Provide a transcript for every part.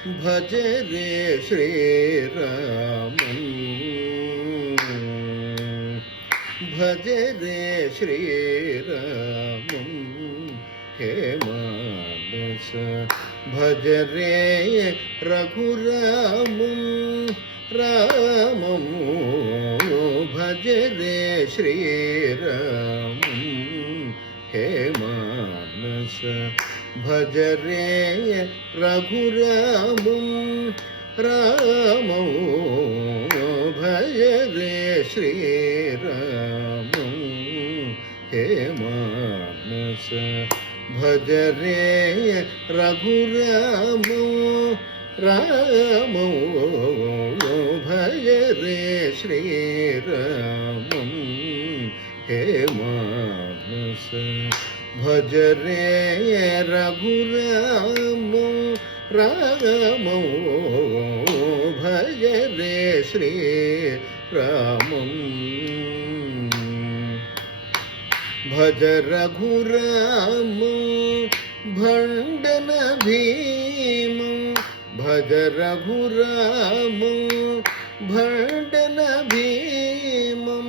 భజ రే శ్రీరామం భజ రే శ్రీరామం హే మానస భజ రే రఘురామం రామం భజ రే శ్రీరామం హే మానస భజ రే రఘురామం రామం భజ రే శ్రీరామం హే మానస భజ రే రఘురామం రామం భజ రే శ్రీరామం హే మానస భజ రే రఘురామం రామం భజ రే శ్రీరామం భజ రఘురామం భండన భీమం భజ రఘురామం భండన భీమం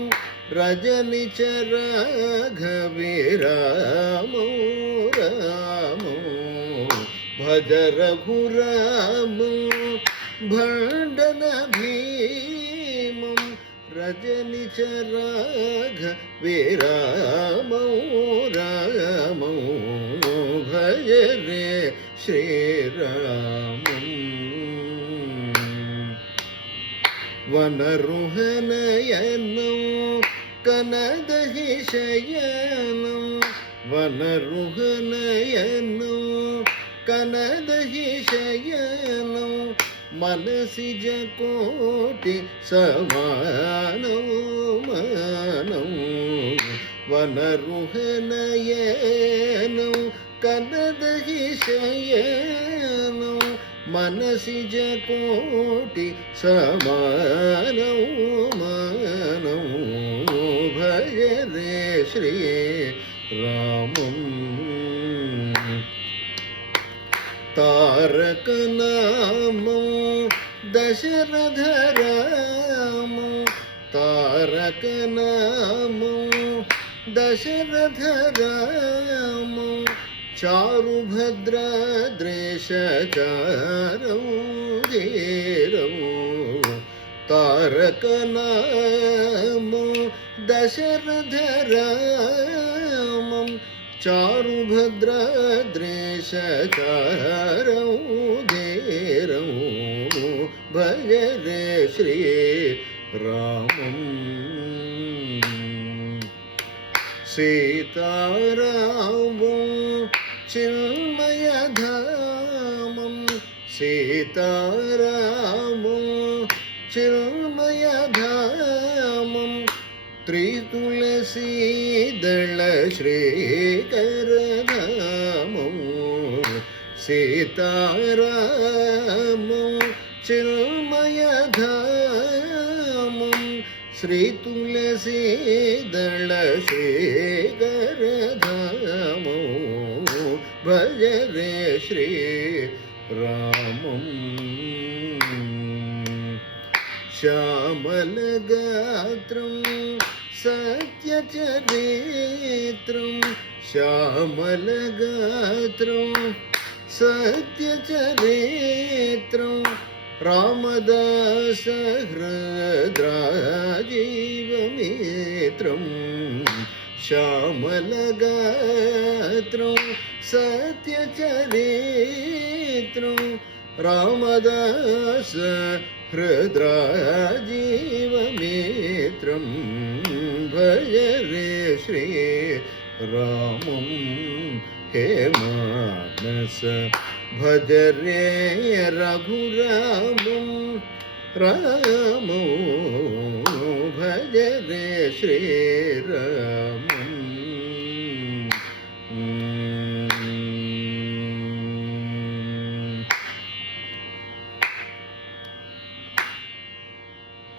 రజనిచరాఘవిరామో రామో భజ రఘురామో భండన భీమం రజనిచరాఘవిరామో రామో భజ రే శ్రీరామం వనరుహనయనం కనదహి శయనం వనరుహనయనం కనదహి శయనం మనసిజ కోటి సమానం మానం వనరుహనయనం కనదహి శయనం మనసిజ కోటి సమానం మానం భజ రే శ్రీరామం తారక నామం దశరథ రామం తారక నామం దశరథ రామం చారుభద్రద్రేషచారం ధీరం తారక నామం దశరథ రామం చారుభద్రద్రేషచారం ధీరం భజ రే శ్రీరామం సీతారామం చిన్మయధామం సీతారామం చిన్మయధామం త్రితులసీదళ శ్రీకరధామం సీతారామం చిన్మయధామం శ్రీతులసీదళ శ్రీకరధామో భజ రే శ్రీరామం శ్యామలగాత్రం సత్యచరిత్రం శ్యామలగాత్రం సత్యచరిత్రం రామదాస హృద్రాజీవమిత్రం శ్యామలగాత్రం సత్యచరిత్రం రామదాస హృద్రాజీవమిత్రం భజ రే శ్రీరామం హే మానస భజ రే రఘురామం రామో భజ రే శ్రీరామం